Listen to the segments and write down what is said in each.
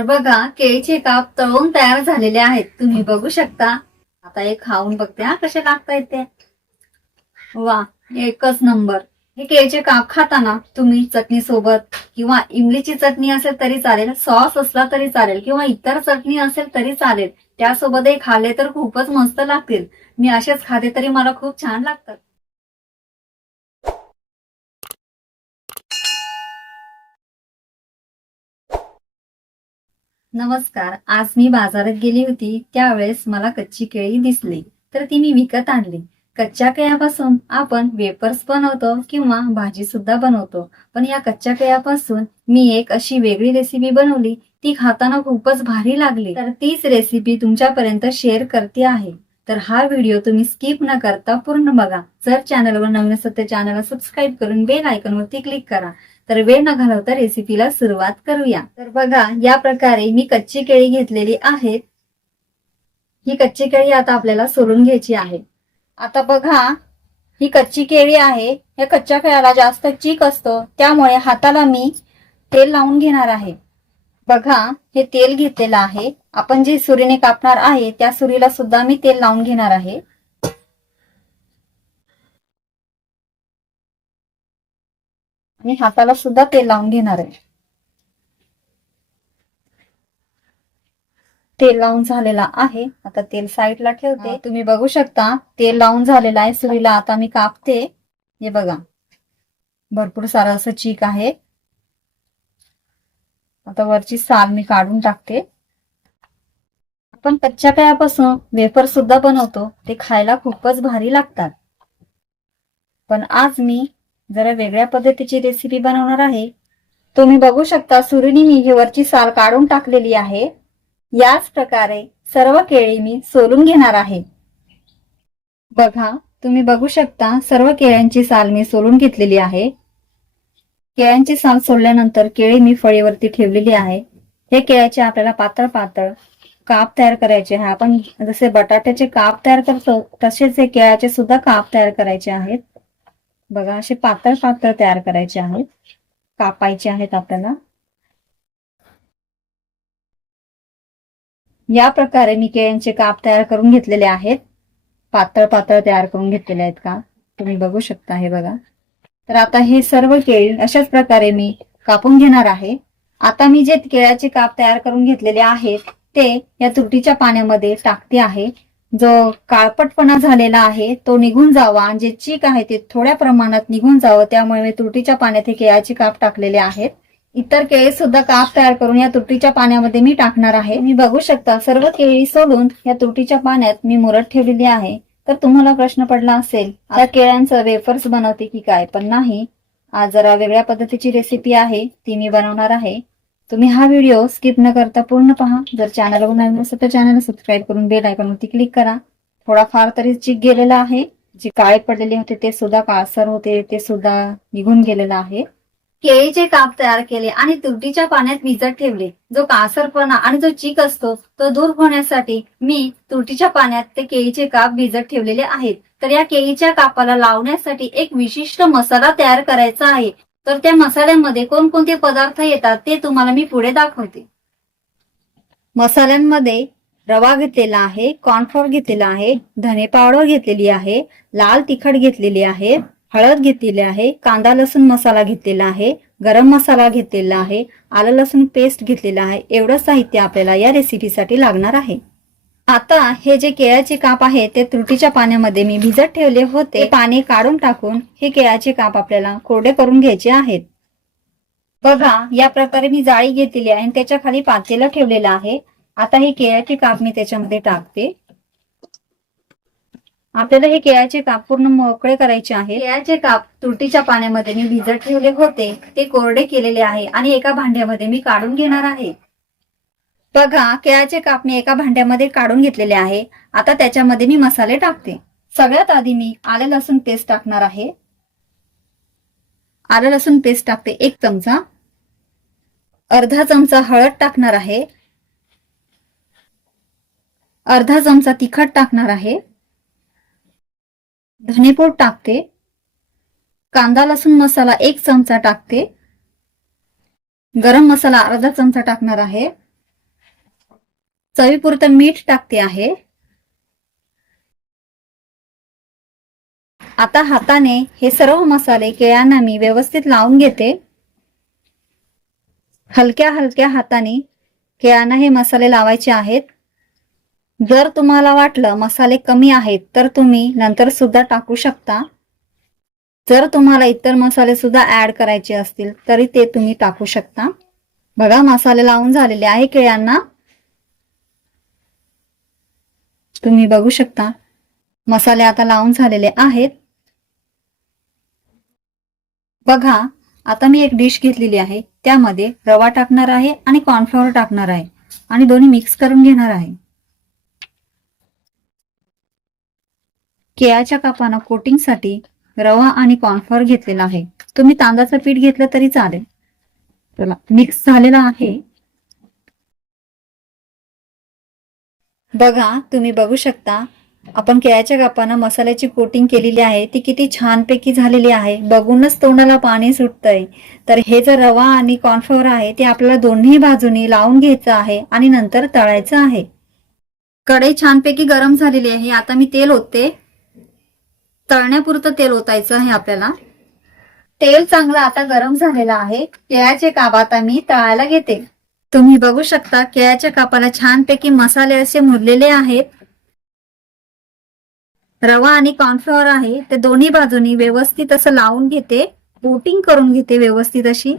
तर बघा केळीचे काप तळून तयार झालेले आहेत. तुम्ही बघू शकता. आता हे खाऊन बघते हा कसे लागतायत ते वा एकच नंबर. हे केळीचे काप खाताना तुम्ही चटणी सोबत किंवा इमलीची चटणी असेल तरी चालेल सॉस असला तरी चालेल किंवा इतर चटणी असेल तरी चालेल. त्यासोबतही खाल्ले तर खूपच मस्त लागतील. मी असेच खाते तरी मला खूप छान लागतात नमस्कार आज मी बाजारात गेली होती त्यावेळेस मला कच्ची केळी दिसली तर ती मी विकत आणली. कच्च्या केळ्यापासून आपण वेपर्स बनवतो किंवा भाजी सुद्धा बनवतो पण या कच्च्या केळ्यापासून मी एक अशी वेगळी रेसिपी बनवली ती खाताना खूपच भारी लागली. तर तीच रेसिपी तुमच्यापर्यंत शेअर करते आहे. तर हा व्हिडिओ तुम्ही स्किप न करता पूर्ण बघा. जर चॅनलवर नवीन असत तर चॅनलला सबस्क्राईब करून बेल आयकॉनवरती क्लिक करा. तर वेळ न घालवता रेसिपीला सुरुवात करूया. तर बघा या प्रकारे मी कच्ची केळी घेतलेली आहेत ही कच्ची केळी आता आपल्याला सोलून घ्यायची आहे. आता बघा ही कच्ची केळी आहे. या कच्च्या केळ्याला जास्त चीक असतो. त्यामुळे हाताला मी तेल लावून घेणार आहे. बघा हे तेल घेतलेलं आहे. आपण जे सुरीने कापणार आहे त्या सुरीला सुद्धा मी तेल लावून घेणार आहे. आणि हाताला सुद्धा तेल लावून घेणार आहे. तेल लावून झालेला आहे. आता तेल साईडला ठेवते. तुम्ही बघू शकता तेल लावून झालेलं आहे सुरीला. आता मी कापते. हे बघा. भरपूर सारं असं चीक आहे. आता वरची साल मी काढून टाकते. आपण कच्च्या केळ्यापासून वेफर सुद्धा बनवतो. ते खायला खूपच भारी लागतात. पण आज मी जरा वेगळ्या पद्धतीची रेसिपी बनवणार आहे. तुम्ही बघू शकता सुरीने मी ही वरची साल काढून टाकलेली आहे. याच प्रकारे सर्व केळी मी सोलून घेणार आहे. बघा तुम्ही बघू शकता सर्व केळ्यांची साल मी सोलून घेतलेली आहे. केळ्यांची साल सोडल्यानंतर केळी मी फळीवरती ठेवलेली आहे. हे केळ्याचे आपल्याला पातळ पातळ काप तयार करायचे आहे. आपण जसे बटाट्याचे काप तयार करतो तसेच हे केळ्याचे सुद्धा काप तयार करायचे आहेत. बघा असे पातळ पातळ तयार करायचे आहेत. कापायचे आहेत आपल्याला. या प्रकारे मी केळ्यांचे काप तयार करून घेतलेले आहेत. पातळ पातळ तयार करून घेतलेले आहेत का? तुम्ही बघू शकता हे बघा. तर आता हे सर्व केळी अशाच प्रकारे मी कापून घेणार आहे. आता मी जे केळ्याचे काप तयार करून घेतलेले आहेत ते या तुरटीच्या पाण्यामध्ये टाकते आहे. जो काळपटपणा झालेला आहे तो निघून जावा. आणि जे चीक आहे ते थोड्या प्रमाणात निघून जावं. त्यामुळे मी तुरटीच्या पाण्यात हे केळ्याचे काप टाकलेले आहेत. इतर केळी सुद्धा काप तयार करून या तुरटीच्या पाण्यामध्ये मी टाकणार आहे. मी बघू शकता सर्व केळी सोडून या तुरटीच्या पाण्यात मी मुरत ठेवलेली आहे. तर तुम्हाला प्रश्न पडला असेल आता केळ्यांचं वेफर्स बनवते की काय? पण नाही. आज जरा वेगळ्या पद्धतीची रेसिपी आहे ती मी बनवणार आहे. तुम्ही हा व्हिडिओ स्किप न करता पूर्ण पहा. जर चॅनलवर नवीन असेल तर चॅनल सबस्क्राईब करून बेल आयकॉनवरती क्लिक करा. थोडाफार तरी चिक गेलेला आहे जे काळे पडलेले होते ते सुद्धा काळसर होते ते सुद्धा निघून गेलेलं आहे. केळीचे काप तयार केले आणि तुरटीच्या पाण्यात भिजत ठेवले. जो कासरपणा आणि जो चीक असतो तो दूर होण्यासाठी मी तुरटीच्या पाण्यात ते केळीचे काप भिजत ठेवलेले आहेत. तर या केळीच्या कापाला लावण्यासाठी एक विशिष्ट मसाला तयार करायचा आहे. तर त्या मसाल्यामध्ये कोणकोणते पदार्थ येतात ते तुम्हाला मी पुढे दाखवते. मसाल्यांमध्ये रवा घेतलेला आहे कॉर्नफ्लोअर घेतलेला आहे धने पावडर घेतलेली आहे लाल तिखट घेतलेली आहे हळद घेतलेली आहे कांदा लसूण मसाला घेतलेला आहे गरम मसाला घेतलेला आहे आलं लसूण पेस्ट घेतलेला आहे एवढं साहित्य आपल्याला या रेसिपीसाठी लागणार आहे. आता हे जे केळ्याचे काप आहे ते त्रुटीच्या पाण्यामध्ये मी भिजत ठेवले होते. पाणी काढून टाकून हे केळ्याचे काप आपल्याला कोरडे करून घ्यायचे आहेत. बघा या प्रकारे मी जाळी घेतलेली आहे आणि त्याच्याखाली पातेला ठेवलेलं आहे. आता हे केळ्याचे काप मी त्याच्यामध्ये टाकते. आपल्याला हे केळ्याचे काप पूर्ण मोकळे करायचे आहे केळ्याचे काप तुरटीच्या पाण्यामध्ये मी भिजत ठेवले होते. ते कोरडे केलेले आहे आणि एका भांड्यामध्ये मी काढून घेणार आहे. बघा केळाचे काप मी एका भांड्यामध्ये काढून घेतलेले आहे. आता त्याच्यामध्ये मी मसाले टाकते. सगळ्यात आधी मी आले लसूण पेस्ट टाकणार आहे. आलं लसूण पेस्ट टाकते एक चमचा. अर्धा चमचा हळद टाकणार आहे. अर्धा चमचा तिखट टाकणार आहे. धनेपूड टाकते. कांदा लसूण मसाला एक चमचा टाकते. गरम मसाला अर्धा चमचा टाकणार आहे. चवीपुरतं मीठ टाकते आहे. आता हाताने हे सर्व मसाले केळ्यांना मी व्यवस्थित लावून घेते. हलक्या हलक्या हाताने केळ्यांना हे मसाले लावायचे आहेत. जर तुम्हाला वाटलं मसाले कमी आहेत तर तुम्ही नंतर सुद्धा टाकू शकता. जर तुम्हाला इतर मसाले सुद्धा ऍड करायचे असतील तरी ते तुम्ही टाकू शकता. बघा मसाले लावून झालेले आहे केळ्यांना. तुम्ही बघू शकता. मसाले आता लावून झालेले आहेत. बघा आता मी एक डिश घेतलेली आहे. त्यामध्ये रवा टाकणार आहे आणि कॉर्नफ्लॉवर टाकणार आहे. आणि दोन्ही मिक्स करून घेणार आहे. केळ्याच्या कापानं कोटिंगसाठी रवा आणि कॉर्नफ्लॉवर घेतलेला आहे. तुम्ही तांदळाचं पीठ घेतलं तरी चालेल. चला मिक्स झालेला आहे. बघा तुम्ही बघू शकता. आपण केळ्याच्या कापानं मसाल्याची कोटिंग केलेली आहे. ती किती छानपैकी झालेली आहे. बघूनच तोंडाला पाणी सुटतंय. तर हे जर रवा आणि कॉर्नफ्लोअर आहे ते आपल्याला दोन्ही बाजूनी लावून घ्यायचं आहे आणि नंतर तळायचं आहे. कढई छानपैकी गरम झालेली आहे. आता मी तेल ओतते. तळण्यापुरतं तेल ओतायचं आहे आपल्याला. तेल चांगलं आता गरम झालेलं आहे. केळ्याचे काप आता मी तळायला घेते. तुम्ही बघू शकता केळ्याच्या कापाला छानपैकी मसाले असे मुरलेले आहेत. रवा आणि कॉर्नफ्लॉवर आहे. ते दोन्ही बाजूनी व्यवस्थित असं लावून घेते. कोटिंग करून घेते व्यवस्थित अशी.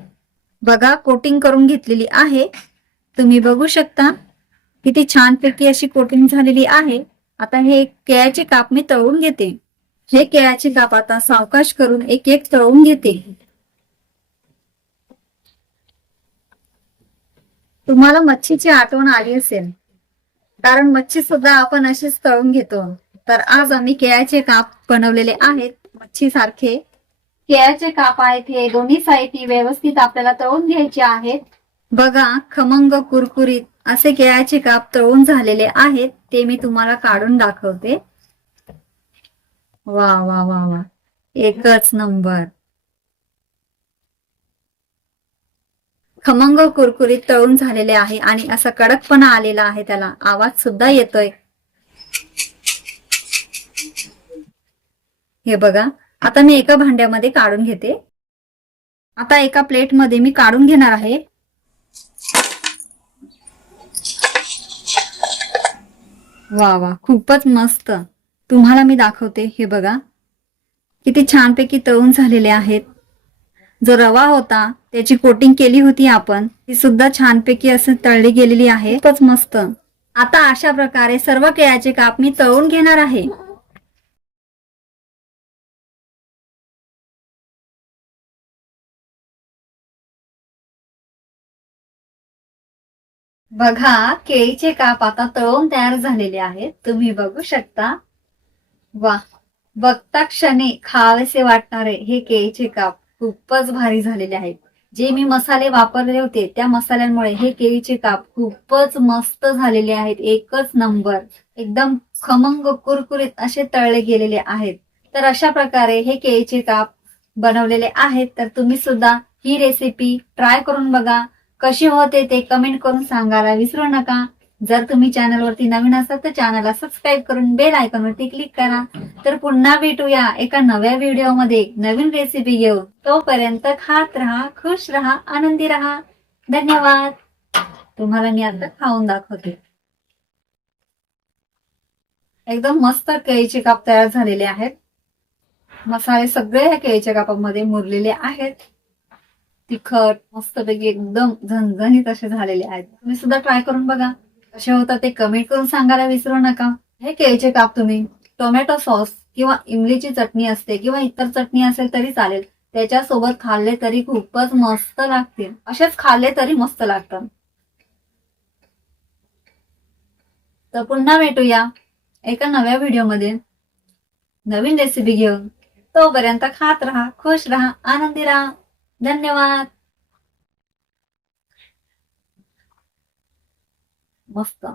बघा कोटिंग करून घेतलेली आहे. तुम्ही बघू शकता किती छानपैकी अशी कोटिंग झालेली आहे. आता हे केळ्याचे काप मी तळून घेते. हे केळ्याचे काप आता सावकाश करून एक एक तळून घेते. तुम्हाला मच्छीची आठवण आली असेल. कारण मच्छी सुद्धा आपण अशीच तळून घेतो. तर आज आम्ही केळ्याचे काप बनवलेले आहेत. मच्छी सारखे केळ्याचे काप आहेत. हे दोन्ही साईटी व्यवस्थित आपल्याला तळून घ्यायचे आहेत. बघा खमंग कुरकुरीत असे केळ्याचे काप तळून झालेले आहेत. ते मी तुम्हाला काढून दाखवते. वा वा वा वा. एकच नंबर. खमंग कुरकुरीत तळून झालेले आहे आणि असा कडकपणा आलेला आहे त्याला. आवाज सुद्धा येतोय. हे बघा आता मी एका भांड्यामध्ये काढून घेते. आता एका प्लेटमध्ये मी काढून घेणार आहे. वा वा खूपच मस्त. तुम्हाला मी दाखवते. हे बघा किती छानपैकी तळून झालेले आहेत. जो रवा होता त्याची कोटिंग केली होती आपण ती सुद्धा छानपैकी असं तळली गेलेली आहे. खूपच मस्त. आता अशा प्रकारे सर्व केळ्याचे काप मी तळून घेणार आहे. बघा केळीचे काप आता तळून तयार झालेले आहेत. तुम्ही बघू शकता. वा बघता क्षणी खावेसे वाटणारे हे केळीचे काप. खूपच भारी झालेले आहेत. जे मी मसाले वापरले होते त्या मसाल्यांमुळे हे केळीचे काप खूपच मस्त झालेले आहेत. एकच नंबर. एकदम खमंग कुरकुरीत असे तळले गेलेले आहेत. तर अशा प्रकारे हे केळीचे काप बनवलेले आहेत. तर तुम्ही सुद्धा ही रेसिपी ट्राय करून बघा. कशी होते ते कमेंट करून सांगायला विसरू नका. जर तुम्ही चॅनलवरती नवीन असाल तर चॅनलला सबस्क्राईब करून बेल आयकॉनवरती क्लिक करा. तर पुन्हा भेटूया एका नव्या व्हिडिओमध्ये नवीन रेसिपी घेऊन तोपर्यंत खात राहा खुश राहा आनंदी राहा. धन्यवाद. तुम्हाला मी आता खाऊन दाखवते. एकदम मस्त केळीचे काप तयार झालेले आहेत. मसाले सगळे ह्या केळीच्या कापामध्ये मुरलेले आहेत. तिखट मस्तपैकी एकदम झणझणीत असे झालेले आहेत. तुम्ही सुद्धा ट्राय करून बघा. कसे होतात ते कमेंट करून सांगायला विसरू नका. हे केळीचे काप तुम्ही टोमॅटो सॉस किंवा इमलीची चटणी असते किंवा इतर चटणी असेल तरी चालेल. त्याच्यासोबत खाल्ले तरी खूपच मस्त लागतील. असेच खाल्ले तरी मस्त लागतात. तर पुन्हा भेटूया एका नव्या व्हिडिओमध्ये. नवीन रेसिपी घेऊन. तोपर्यंत खात राहा खुश राहा आनंदी राहा. धन्यवाद. मस्त